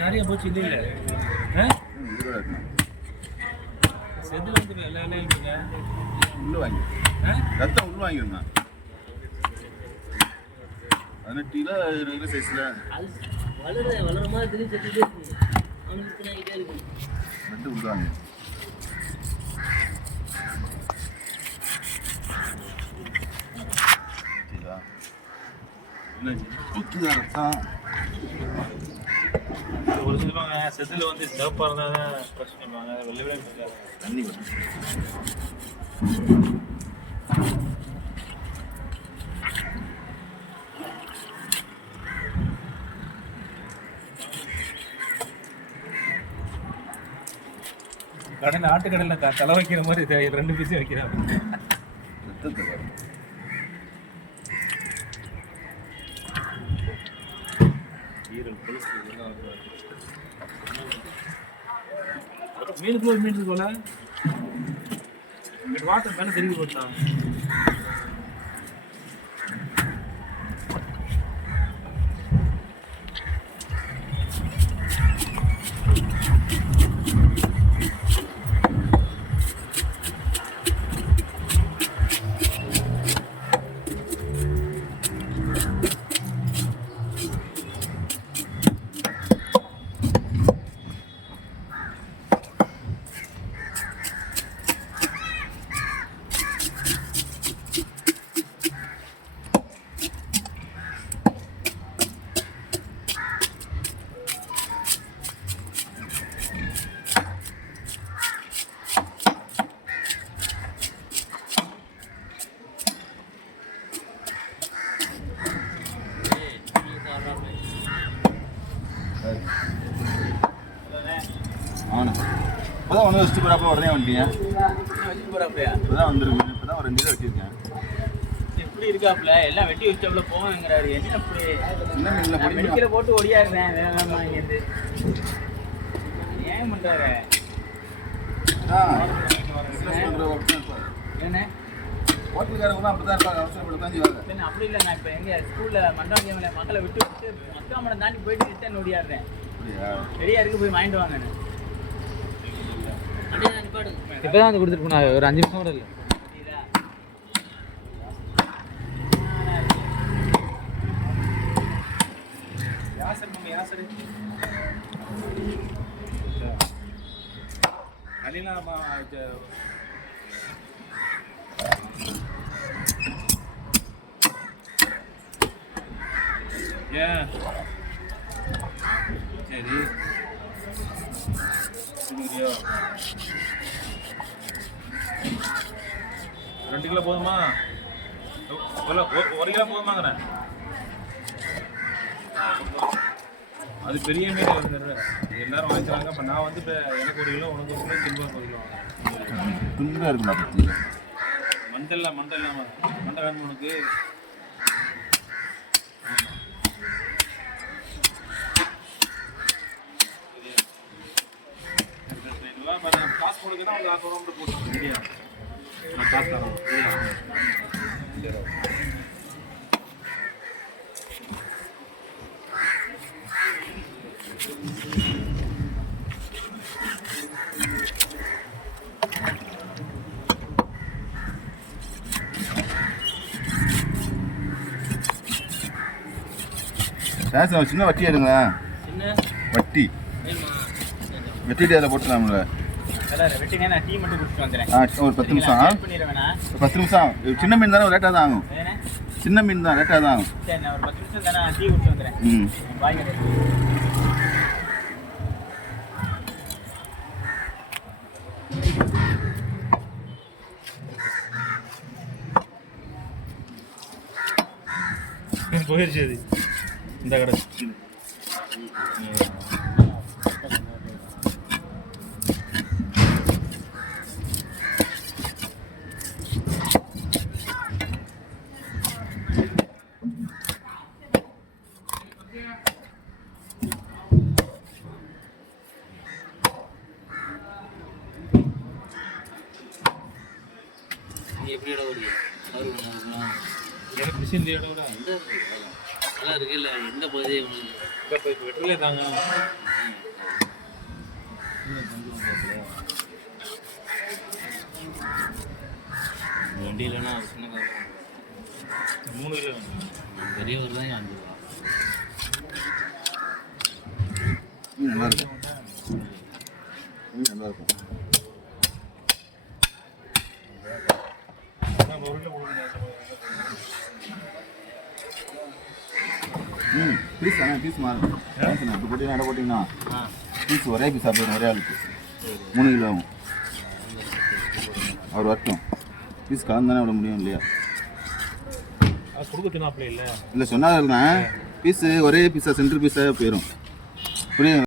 நிறைய போச்சு இல்லை இல்லை செதில் வந்து எல்லா இல்லைங்க உள்ள வாங்கி ரத்தம் உள்ள வாங்கிருந்தேன் 18 கிலோ சைஸ்ல வளர மாதிரி செத்துட்டே இருக்கு. அவனுக்கு தினாகிட்டே இருக்கு. ரெண்டு உள்ள வாங்கி ஒரு சொல்லுவாங்க செதில் வந்து சிவப்பாக இருந்தால் தான் பிரச்சனை பண்ணுவாங்க. வெள்ளை வெள்ளை இருக்காது தண்ணி கடையில் ஆட்டுக்கடையில் தலை வைக்கிற மாதிரி 2 பீஸும் வைக்கிறாங்க. மீனுக்குள்ள மீன் இருக்கும்ல, வாட்டர் மேலே தெரிவி போட்டான். இப்போதான் ஒன்று வச்சுட்டு போகிறப்ப உடனே வந்துட்டீங்க. இப்போதான் வந்துருக்கு. இப்போதான் ஒரு 2 கிலோ வச்சுருக்கேன். எப்படி இருக்காப்புல எல்லாம் வெட்டி வச்சாப்புல போவாங்கிறாரு. என்ன அப்படி இன்னும் மெடிக்கல போட்டு ஓடியாடுறேன். வேணாமா இங்கேருந்து ஏன் பண்ணுறாரு? என்ன ஹோட்டலுக்காரங்க அப்படி தான் இருப்பாங்க. அவசரப்பட்டு தான் செய்வாங்க. அப்படி இல்லை. நான் இப்போ எங்கள் ஸ்கூலில் மண்டாங்கியமில் மக்களை விட்டு மக்காமடம் தாண்டி போயிட்டு ரிட்டர்ன் ஓடியாடுறேன். ரெடியாக இருக்கு, போய் வாங்கிட்டு வாங்க. இப்போ தான் வந்து கொடுத்துட்டு போனாங்க. ஒரு 5 நிமிஷம் கூட இல்லை. ஏன் சரி 2 கிலோ போதுமா? 1 கிலோ போதுமாங்கண்ணே? அது பெரிய மீன் எல்லாரும் வாங்கிக்கிறாங்க. இப்போ நான் வந்து இப்போ எனக்கு 1 கிலோ, உனக்கு 1 கிலோ, சில்வர் 1 கிலோ துண்டாக இருக்குண்ணா. மண்டை இல்லாமல் மண்டை வேணும் உனக்கு? காசு கொடுக்குன்னா ஒரு 100 ரூபா போட்டு சரியா? நான் காசு தரோம். சின்ன வட்டி எடுங்க. வட்டி வெட்டிட்டு அதில் போட்டுலாம்ல. ஒரு 10 நிமிஷம். 10 நிமிஷம். சின்ன மீன் தானே லேட்டாக தான் ஆகும். சின்ன மீன் தான் லேட்டாக தான் ஆகும். ம் போயிடுச்சு அது. இந்த கடை நீ எப்படி இடம் ஓடி எனக்கு மிஷின் இடம் விட நல்லா இருக்கு இல்லை எந்த பகுதி உங்களுக்கு இப்போ வெற்றிலே தாங்க வண்டி இல்லைன்னா சின்ன கார் 3 கிலோ பெரியவர் தான் 5 ரூபா நல்லா இருக்கும் நல்லா இருக்கும் பீஸ் ஆனால் பீஸ் மாறும் இப்போ போட்டிங்கன்னா இடம் போட்டிங்கன்னா பீஸ் ஒரே பீஸ் போயிடும் ஒரே ஆளுக்கு 3 கிலோ ஆகும் அவர் வரட்டும் பீஸ் கலந்து தானே விட முடியும் இல்லையா அது கொடுக்க தினாப்பில் இல்லை இல்லை சொன்னாருன்னா பீஸு ஒரே பீஸாக சென்ட்ரு பீஸாக போயிடும் புரியுது